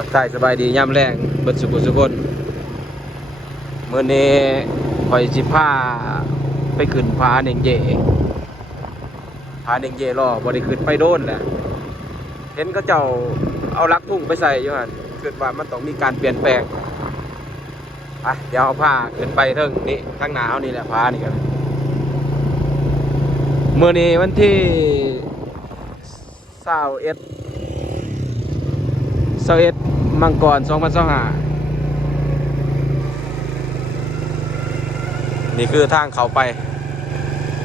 ทักทายสบายดีย่ำแรงเบิดสุขสุคนเมื่อนี้คอยสิพาไปขึ้นพาเน่งเย่พาเน่งเย่รอบริขึ้นไปโดนแหละเห็นเขาเจ้าเอาลักทุ่งไปใส่อยู่หันคิดว่ามันต้องมีการเปลี่ยนแปลงไปเดี๋ยวเอาผ้าขึ้นไปเทิงนี่ข้างหนาวนี่แหละพานี่กันเมื่อนี้วันที่เศร้าเอ็ดเสเอ็ด มังกร2025นี่คือทางเขาไป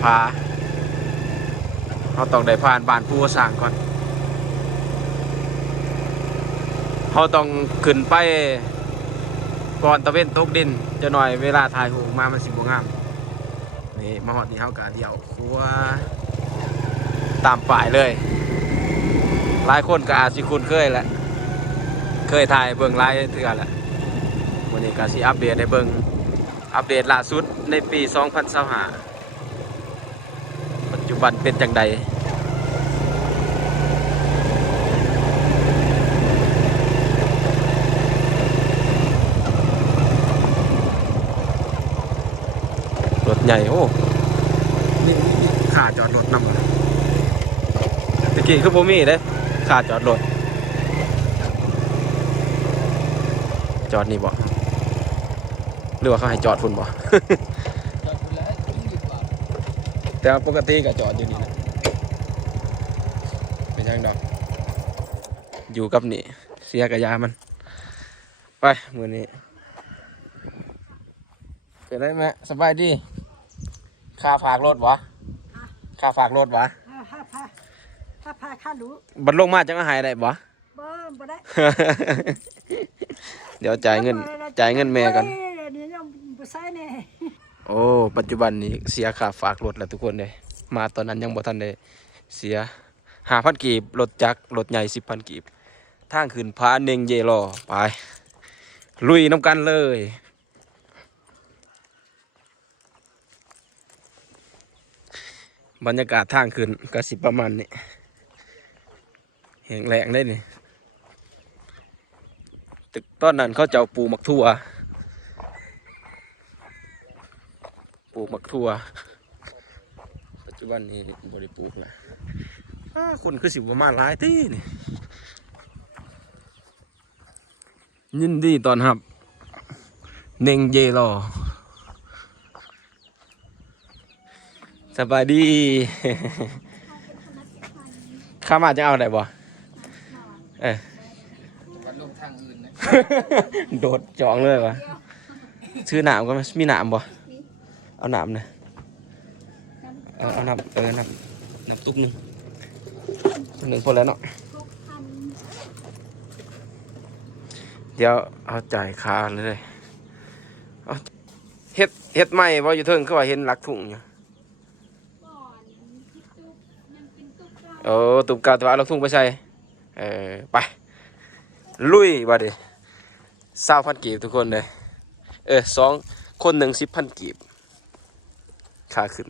ผาเราต้องได้ผ่านบ้านผู้สร้างก่อนเราต้องขึ้นไปก่อนตะเวนตกดิน จะหน่อยเวลาถ่ายหูมามันสิบวงาม นี่มาหอดนี่เขากะเดียวครัวตามป่ายเลย หลายคนก็อาจสิคุ้นเคยแหละ เคยถ่ายเบิ่งไลฟ์เถื่อแหละวันนี้ก็สิอัปเดตให้เบิ่งอัปเดตล่าสุดในปี 2025ปัจจุบันเป็นจังใดรถใหญ่โอ้นี่าจอดรถนำเลยตะกี้คือบ่มีเด้ค่าจอดรถ จอดนี่บ่หรือว่าเขาให้จอดพุ่นบ่ แต่ว่าปกติก็จอดอยู่นี่นะไม่ใช่ดอก อยู่กับนี่ เสียกับยามัน ไปมือนี้เป็นได้ไหมสบายดีค่าฝากรถวะค่าฝากรถวะอ่าถ้าพาถ้าพาข้ารู้บัดลงมาจังก็หายได้บ่บ่บ่ได้ เดี๋ยวจ่ายเงินจ่ายเงินแม่กันโอ้ยเดี๋ยวนี้ยังบ่ใส่แน่โอ้ปัจจุบันนี้เสียค่าฝากรถแล้วทุกคนเลยมาตอนนั้นยังบ่ทันได้เสียหาพันกีบรถจักรรถใหญ่สิบพันกีบทางขึ้นพาเนงเยรอไป ลุยน้ำกันเลยบรรยากาศทางขึ้นก็สิประมาณนี้แห่งแรงได้นี่ ตึกต้นนั้นเขาจะเอาปลูกมักทั่วปลูกมักทั่ว ปัจจุบันนี้บริปลูกแล้วอ้าคนคือสิบประมาณหลายตีนี่ยินดีตอนรับเน่งเยรอสบายดีข้ามาจะเอาได้บ่ เออวันลงทางอื่นนะ โดดจองเลยวะชื่อหนามก็มีหนามบ่เอาหนามนะเอาเอาน้ำเออน้ำน้ำตุ๊กหนึ่งหนึ่งพอแล้วเนาะเดี๋ยวเอาจ่ายคาเลยเอาเฮ็ดเฮ็ดใหม่บ่อยู่เทิงคือว่าเห็นหลักถุงอยู่โอ้ตุกกาตัวเอาหลักถุงไปใส่เออไป ลุยบัดดิเศร้าพันกีบทุกคนเลย เออสองคนหนึ่งสิบพันกีบค่าขึ้น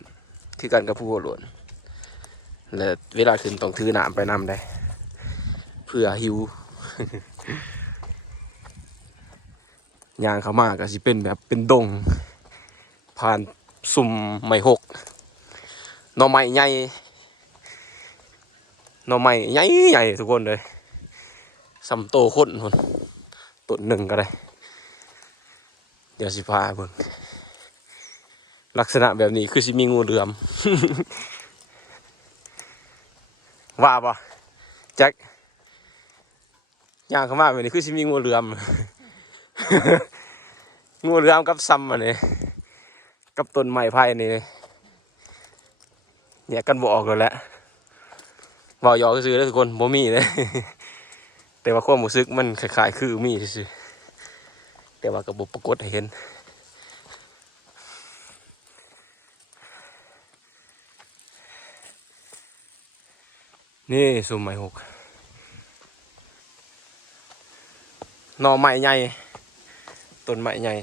คือกันกับผู้หัวหลวนและเวลาขึ้นต้องถือหนามไปนำได้ เพื่อหิวยางเขามากก็สิเป็นแบบเป็นดง ผ่านสุ่มไม้หกหน่อไม้ใหญ่หน่อไม้ใหญ่ใหญ่ทุกคนเลย สำโตคนคนต้นหนึ่งก็ได้ เดี๋ยวสิพาเบิ่งลักษณะแบบนี้คือสิมีงูเหลือม ว่าปะแจ็คย่างเข้ามาแบบนี้คือสิมีงูเหลือม งูเหลือมกับซ้ำอันนี้กับต้นไม้ไผ่นี่เนี่ยกันบออกเลยแหละบอยอกซื้อแล้วทุกคนบ่มีเลย แต่ว่าความรู้สึกมันคล้ายๆคือมีสิแต่ว่ากับบปรากฏให้เห็นนี่สุ่มไม้หกหน่อไม้ใหญ่ต้นไม้ใหญ่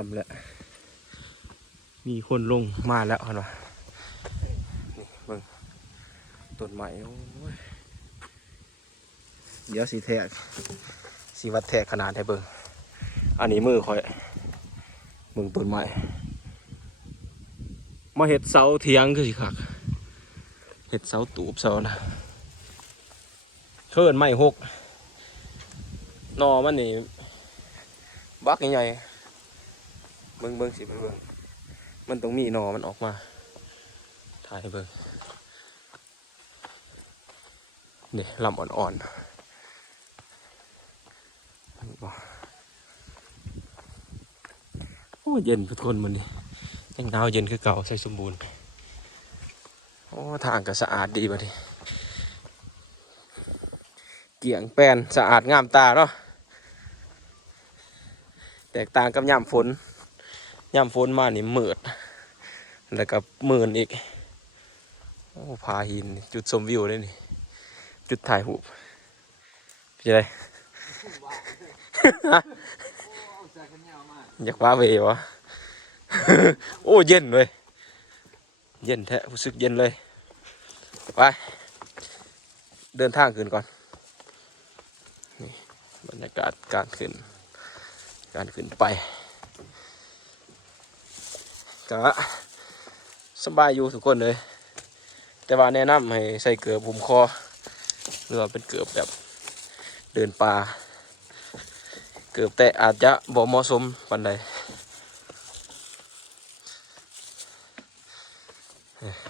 คำแล้วมีคนลงมาแล้วเห็นปะนี่เบิ่งต้นไม้โอ้ยเดี๋ยวสีแทกสีวัดแทกขนาดให้เบิ่งอันนี้มือคอยเบิ่งต้นไม้มาเห็ดเสาเทียงคือสิคักเห็ดเสาตูบเสานะเขินไม้หกหนอมันนี่บักใหญ่ๆ เบิ่งเบิ่งสิเบิ่งมันต้องมีหนอมันออกมา ถ่ายเบิ่งเนี่ลำอ่อนๆโอ้เย็นทุกคนมันนี่ยังหนาวเย็นคือเก่าใส่สมบูรณ์โอ้ทางก็สะอาดดีบัดนี้เกี่ยงแปนสะอาดงามตาเนาะแตกต่างกับยามฝน ยามฝนมานี่มืด แล้วก็หมื่นอีกโอ้พาหินจุดชมวิวเลยนี่ จุดถ่ายรูปเป็นไรอยากว่าเววะโอ้เย็นเลย เย็นแท้รู้สึกเย็นเลย ไป เดินทางขึ้นก่อน นี่บรรยากาศการขึ้น การขึ้นไป ก็สบายอยู่ทุกคนเลย แต่ว่าแนะนำให้ใส่เกลือบุมคอหรือว่าเป็นเกลือแบบเดินป่าเกือบแต่อาจจะบ่เหมาะสมปันใด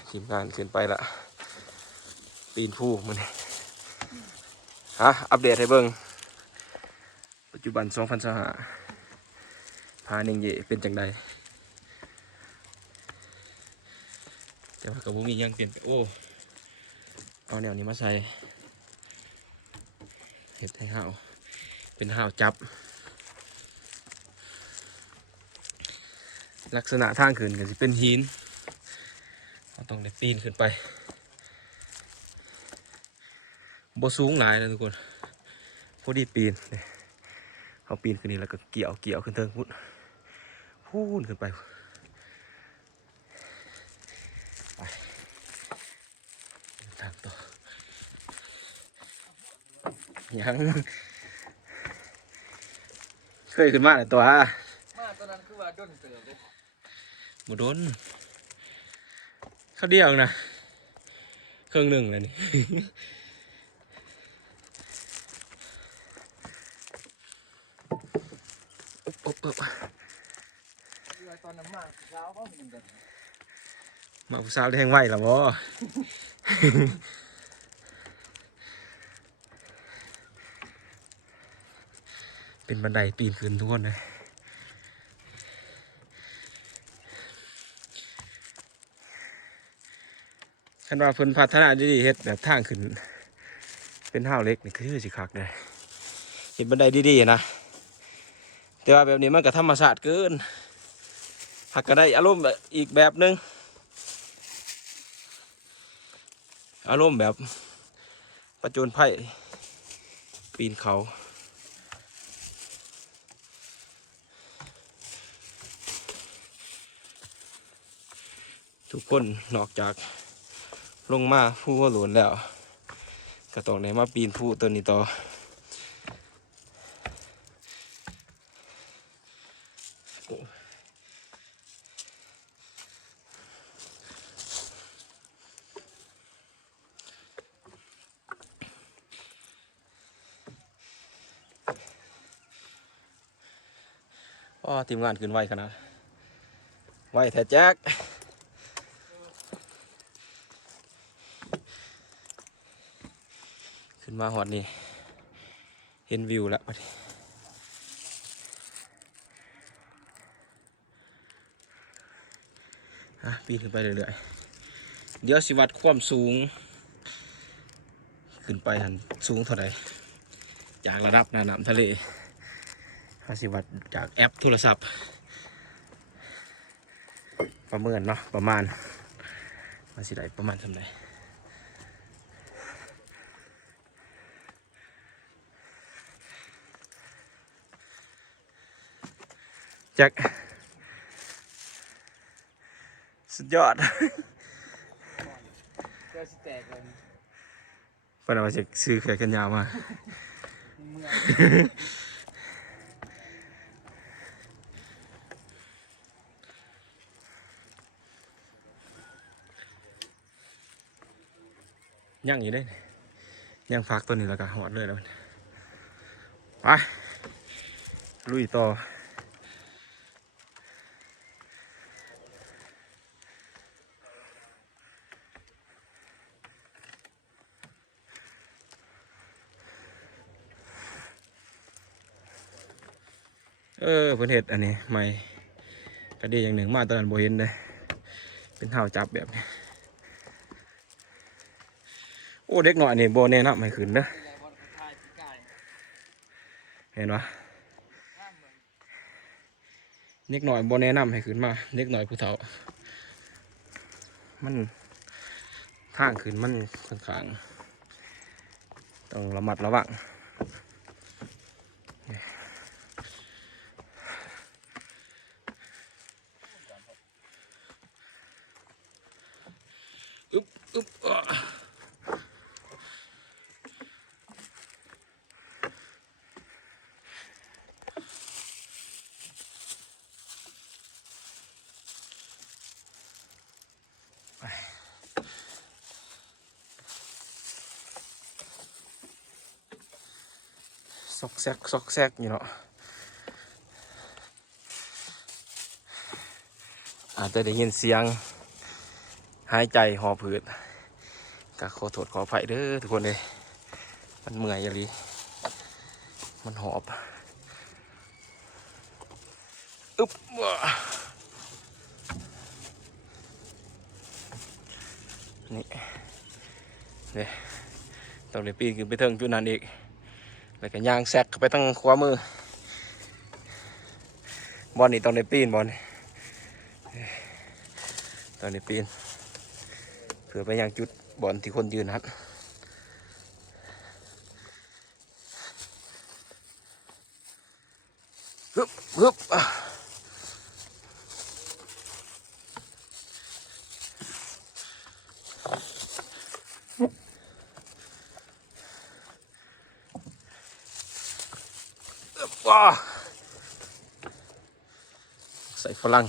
ทีมงานขึ้นไปละปีนผู้มันนี่ฮะอัปเดตให้เบิ่งปัจจุบัน2025พาหนึ่งเยเป็นจังใดแต่ว่า กับบุมียังเปลี่ยนไปโอ้เอาแนวนี้มาใส่เห็ดให้ห้าวเป็นห้าวจับ ลักษณะทางขึ้นก็จะเป็นหินเราต้องได้ปีนขึ้นไปบสูงหลายนะทุกคนพอดีปีนเอาปีนขึ้นนี่แล้วก็เกี่ยวเกี่ยวขึ้นเทิงพุ่นพูนขึ้นไปเดินทางต่อ ยังเคยขึ้นมาแต่ตัวมาตอนนั้นคือว่าด้นเสือเลยบโดนข้าวเดียวนะเครื่องหนึ่งเลยนี่อุ๊บอุ๊บอุ๊บคือว่าตอนนั้นมาเช้าเขาเหมือนกันมาผู้สาวแทงไหวหรอบ่ เป็นบันไดปีนขึ้นทุกคนเลยคันว่าเพิ่นพัฒนาดีๆเฮ็ดแบบทางขึ้น เป็นห้าวเล็กนี่คือสิคักเลยเห็นบันไดดีๆนะแต่ว่าแบบนี้มันก็ธรรมชาติเกินหากก็ได้อารมณ์แบบอีกแบบหนึงอารมณ์แบบประจนไผ่ปีนเขา ทุกคนนอกจากลงมาผู้ว่าหลวนแล้วก็ต้องได้มาปีนผู้ตัวนี้ต่อโอ้อ้อทีมงานขึ้นไวขนาดไวแท้แจ๊ก ขึ้น มาหอดนี่ เห็นวิวแล้วบัดนี้อะปีนขึ้นไปเรื่อยๆ เดี๋ยวสิวัดความสูง ขึ้นไปหันสูงเท่าไหร่จากระดับน้าน้ำทะเลถ้าสิวัดจากแอปโทรศัพท์ ประเมินเนาะประมาณว่าสิได้ประมาณเท่าไหร่ จ็คยอดเจ้าสิแตกเลยเพิ่นเอามาสิซื้อแขนกันยาวมาย่างอยู่ได้ย่างพักตัวนี้แล้วก็หอดเลยแล้วไปลุยต่อ เพิ่นเห็ดอันนี้ใหม่ก็ดีอย่างหนึ่งมาตอนนั้นบ่เห็นเลยเป็นเท้าจับแบบนี้โอ้เด็กหน่อยนี่โบแน่นำไม่ขึ้นเด้อใหญ่บอลคายที่กายเห็นปะเด็กหน่อยโบแนะนำให้ขึ้นมาเด็กหน่อยผู้เฒ่า มันทางขึ้นมันค่อนข้างต้องระมัดระวัง ซอกแซกซอกแซกอยู่เนาะอาจจะได้ยินเสียง หายใจหอบผืดก็ขอโทษขออภัยเด้อทุกคนเลยมันเมื่อยอย่างนี้มันหอบอึ๊บว้านี่เนี่ยต้องได้ปีนขึ้นไปเทิงจุดนั้นอีก แล้วก็ย่างแซกไปตั้งขวามือบอลนี่ต้องได้ปีนบอลนี่ต้องในปีนเผื่อไปยังจุดบอลที่คนยืนครับฮึบฮึบอะอึ๊บว้าใส่ฝ รั่ง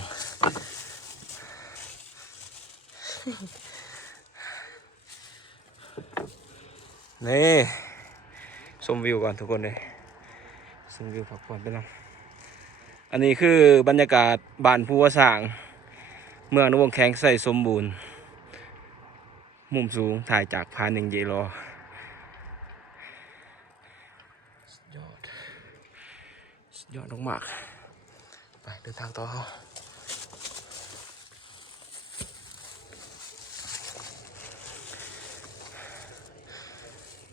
นี่ชมวิวก่อนทุกคนเลยชมวิวพักผ่อนไปนะอันนี้คือบรรยากาศบ้านภูวสร้าง เมืองนวงแข้งใส่สมบูรณ์ มุมสูงถ่ายจากพาหนึ่งเยรอสุดยอดสุดยอดมากๆ ไปเดินทางต่อเฮา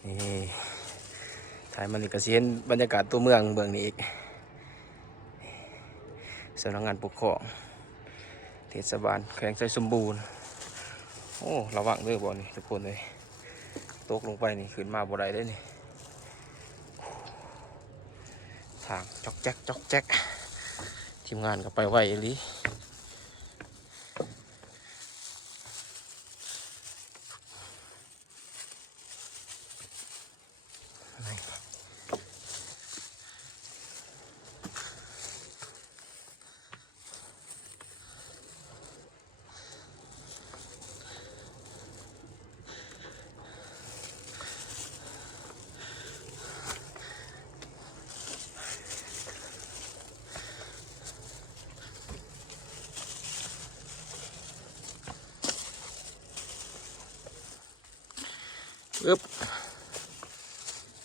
นี่ถ่ายมันนี่ก็สิเห็นบรรยากาศตัวเมืองเมืองนี้อีกสำนักงานปกครองเทศบาลแขวงไซสมบูรณ์ โอ้ ระวังด้อบอลนี่ทุกคนเลยตกลงไปนี่ขึ้นมาบ่ได้เลยนี่ทางจอกแจ๊กจอกแจ๊ก ทีมงานก็ไปไหวอีหลี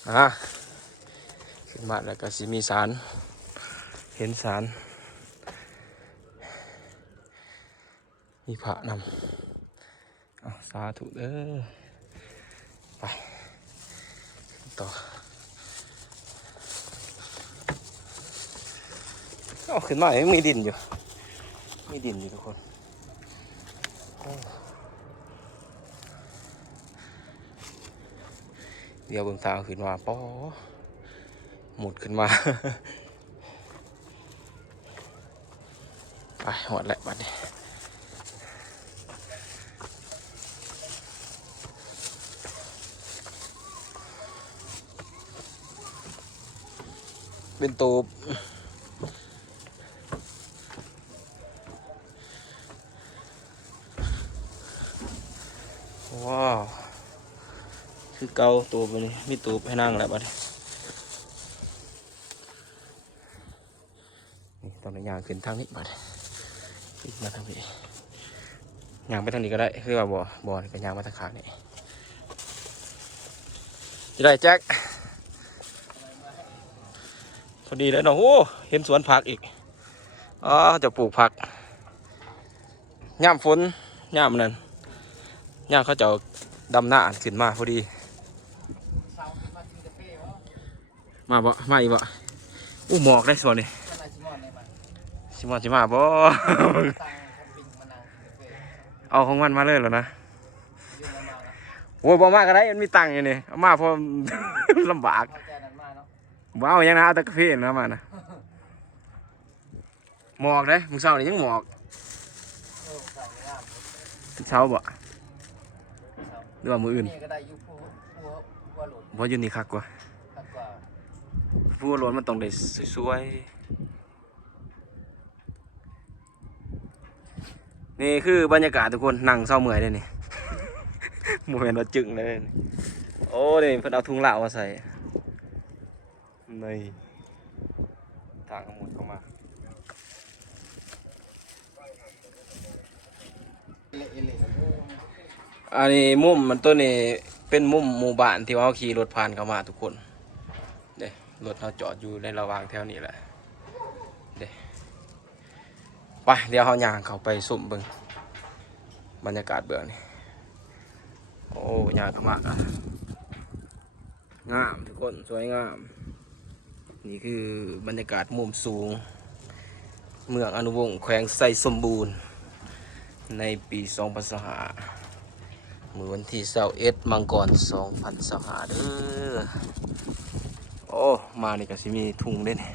อะขึ้นมาแล้วก็สิมีสาร เห็นสาร มีพระนำอะสาธุเด้อไปต่อเอาขึ้นมายังมีดินอยู่ มีดินอยู่ทุกคน เดี๋ยวเบิ่งสาวขึ้นมาป๋อหมุดขึ้นมา ไปหอดแหละบัดนี้เป็นตูบ เกาตูบอันนี้มีตูบให้นั่งแล้วบัดนี้นี่ตอนนี้ยางขึ้นทางนี้บัดนี้ขึ้นมาทางนี้ยางไปทางนี้ก็ได้คือว่าบ่บ่นี่ก็ยางมาทางขางนี่จะได้แจ็คพอดีเลยเนาะโอ้เห็นสวนผักอีกอ๋อจะปลูกผักย่ามฝนย่ามนั้นย่ามเขาจะเอาดำหน้าขึ้นมาพอดี เช้าขึ้นมากินกาแฟวะ มาบ่มาอีกบ่อู้หมอกได้ส่วนนี่เจ้านายชิมอนในมันสิมาสิมาบ่ตังแคมปิ้งมานั่งกินกาแฟเอาของมันมาเลยแล้วนะยืนมานะโอ้ยบ่มาก็ได้มันมีตังค์อยู่นี่เอามาเพราะลำบากเข้าใจนั้นมาเนาะบ่เอาหยังนะเอาแต่กาแฟนะมานะหมอกเด้มึงเช้านี่ยังหมอกเออใส่งามเช้าบ่เช้าหรือว่ามื้ออื่นนี่ก็ได้อยุผู้ผู้ผู้หลุดบ่อยู่นี่คักกว่าแล้วก็ ผู้ล้วนมันต้องได้สวยๆ นี่คือบรรยากาศทุกคนนั่งเศร้าเมื่อยเลยนี่โมเมนต์ว่าจึงเลย โอ้นี่เพิ่นเอาถุงเหล้ามาใส่นี่ทางขโมยเข้ามาอันนี้มุมมันตัวนี้เป็นมุมหมู่บ้านที่ว่าเขาขี่รถผ่านเข้ามาทุกคน รถเขาจอดอยู่ในระหว่างแถวนี้แหละเด้ไปเดี๋ยวเขาย่างเข้าไปสุ่มเบิงบรรยากาศเบื้องนี่โอ้ย่างเข้ามาอะงามทุกคนสวยงาม นี่คือบรรยากาศมุมสูง เมืองอนุวงศ์แขวงไซสมบูรณ์ ในปี2025มือวันที่เสาเอ็ดมังกรสองพันสหาเด้อ โอ้มานี่ก็สิมีทุงเด้นี่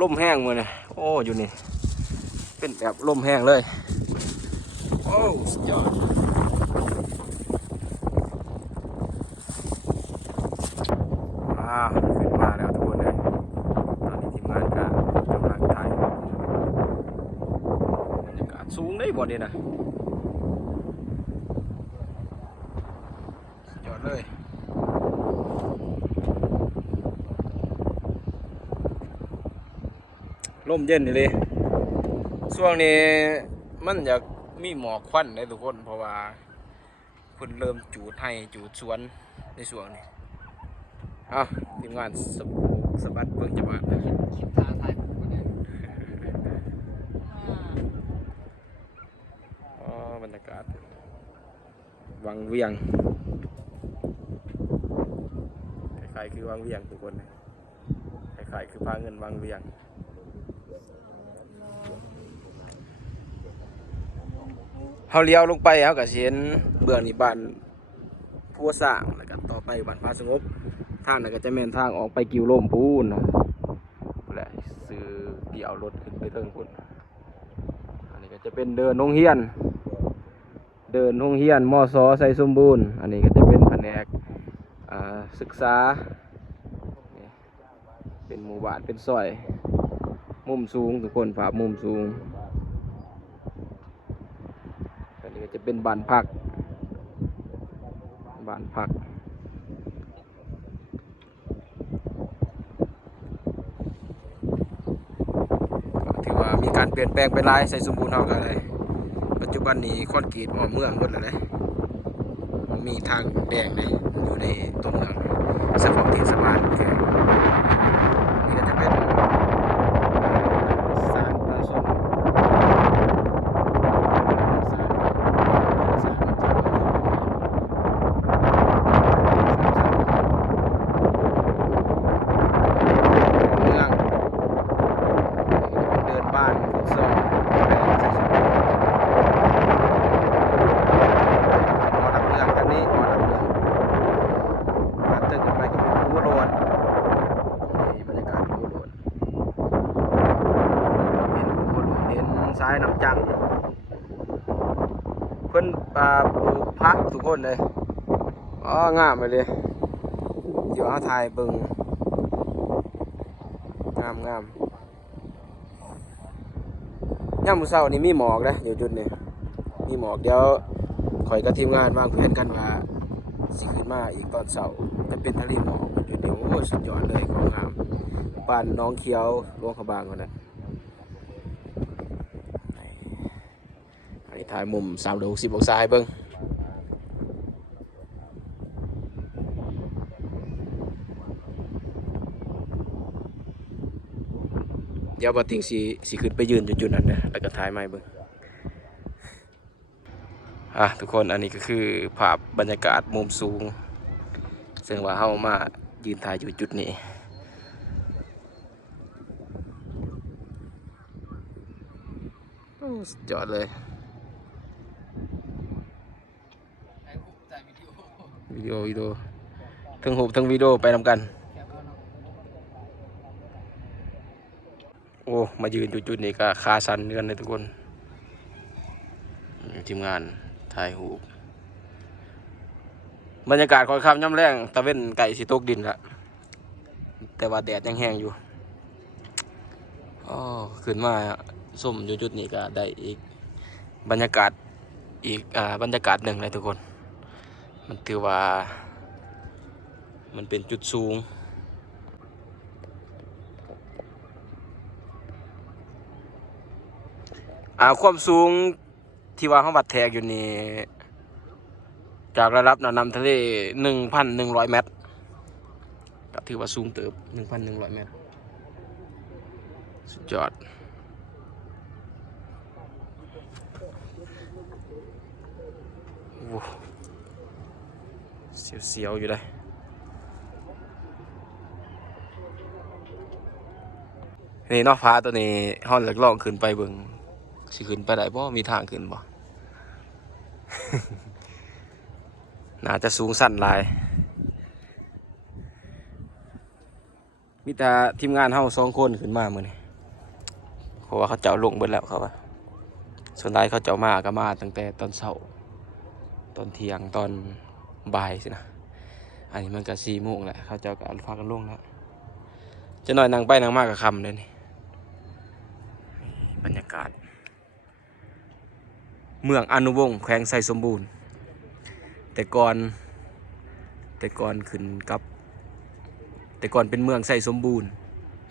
ล่มแห้งมือนี่โอ้อยู่นี่ เป็นแบบล่มแห้งเลยโอ้สุดยอดอ่าขึ้นมาแล้วทุกคนเลยตอนนี้ทีมงานก็กำลังถ่ายบรรยากาศสูงได้บ่เนี่ยนะ ยอดเลย ลมเย็นเลยช่วงนี้มันอยากมีหมอกควันเลยทุกคน เพราะว่าเพิ่นเริ่มจูดให้จูดสวนในช่วงนี้เอาทีมงานสบสบัดเบิ่งจังหวะคิดท้าทายผมเนี่ยอ๋อบรรยากาศ วังเวียงคล้ายๆคือวังเวียงทุกคนคล้ายๆคือพาเงินวังเวียง เฮาเลี้ยวลงไปเฮาก็สิเห็นเบื้องนี้บ้านพัวสร้างแล้วก็ต่อไปบ้านพาสงบทางนั้นก็จะแม่นทางออกไปกิวลมพูนนะแหละซื้อเกี่ยวรถขึ้นไปเทิงพุ่นอันนี้ก็จะเป็นเดินโรงเรียน เดินโรงเรียนมอสอใส่สมบูรณ์ อันนี้ก็จะเป็นแผนกศึกษา เป็นหมู่บ้านเป็นซอย มุมสูงทุกคนฝามุมสูงอันนี้จะเป็นบ้านพักบ้านพักถือว่ามีการเปลี่ยนแปลงไปหลายใส่สมบูรณ์เท่ากันเลยปัจจุบันนี้คอนกรีตออมเมืองหมดแล้วเลยมีทางแดงเลยอยู่ในตัวเมืองเฉพาะเทศบาลแค่นี่ก็จะเป็นสารปลาส้มสารสารสารเมือง เดินบ้านฟุตซอลแรงใส่ชุดหอดับเมืองกันนี้หอดับเมืองมาเติมกันไปกับหัวโลนนี่บรรยากาศหัวโลนเห็นหัวโลนเห็นซ้ายน้ำจัง เพิ่นปลาปลู กพักทุกคนเลยอ๋องามเลยเดี๋ยวเอาถ่ายเบิ่งงามย่ามมื้อเช้านี่มีหมอกนะอยู่จุดนี้มีหมอกเดี๋ยวข่อยกับทีมงานวางแผนกันว่าสิขึ้นมาอีกตอนเช้ามันเป็นทะเลหมอกจุดนี้โอ้สุดยอดเลยของงามบ้านน้องเขียวลวงขบางคนนั้นให้ถ่ายมุม360องศาให้เบิ่ง เดี๋ยวบอติงสีสีขึ้นไปยืนจุดๆนั้นนะแล้วก็ถ่ายไม้เบิ่งอะทุกคนอันนี้ก็คือภาพบรรยากาศมุมสูง ซึ่งว่าเฮามายืนถ่ายอยู่จุดนี้โอ้สุดยอดเลยถ่ายรูปถ่ายวิดีโอวิดีโอวิดีโอทั้งรูปทั้งวิดีโอไปนำกัน แคปแล้วเนาะ โอ้มายืนอยู่จุดนี้ก็คาสันกันเลยทุกคนทีมงานถ่ายรูบรรยากาศค่อนข้างย่ำแรงตะเว้นไก่สิตกดินละแต่ว่าแดดยังแห้งอยู่อ๋อขึ้นมาส้มอยู่จุดนี้ก็ได้อีกบรรยากาศอีกอ่าบรรยากาศหนึ่งเลยทุกคน มันถือว่า มันเป็นจุดสูง อ่าความสูงที่ว่าเขาวัดแทกอยู่นี่จากระดับน้ำทะเลหนึ่งพันหนึ่งร้อยเมตรก็ถือว่าสูงเติบหนึ่งพันหนึ่งร้อยเมตร สุดยอดเสียวๆอยู่เลยนี่นอกฟ้าตัวนี้ห้อนหลักลองขึ้นไปเบิ่ง สิขึ้นไปได้บ่มีทางขึ้นบ่น่าจะสูงสั่นลาย มีแต่ทีมงานเฮาสองคนขึ้นมามื้อนี้เพราะว่าเขาเจ้าลงเบิดแล้วครับว่าส่วนใหญ่เขาเจ้ามาก็มาตั้งแต่ตอนเช้าตอนเที่ยงตอนบ่ายสินะ อันนี้มันก็สี่โมงแหละเขาเจ้าก็พากันลงแล้วจะหน่อยนั่งไปนั่งมากกับคำเลยนี่บรรยากาศ เมืองอนุวงศ์แขวงไซสมบูรณ์ แต่ก่อนแต่ก่อนขึ้นกับ แต่ก่อนเป็นเมืองไซสมบูรณ์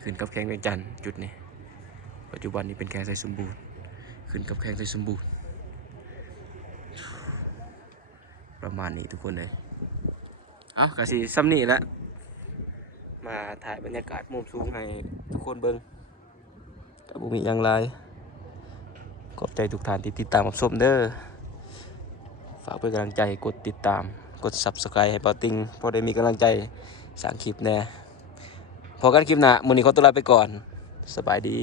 ขึ้นกับแขวงเวียงจันทน์จุดนี้ ปัจจุบันนี้เป็นแขวงไซสมบูรณ์ ขึ้นกับแขวงไซสมบูรณ์ ประมาณนี้ทุกคนเลยเอากะสิซ้ำนี่แหละมาถ่ายบรรยากาศมุมสูงให้ทุกคนเบิ่งกับบุมีอย่างไร ขอบใจทุกท่านที่ติดตามรับชมเด้อฝากเป็นกำลังใจกดติดตาม กด subscribe ให้ปาติงพอได้มีกำลังใจสร้างคลิปแน่พอกันคลิปหน้ามือนี้ขอตัวลาไปก่อน สบายดี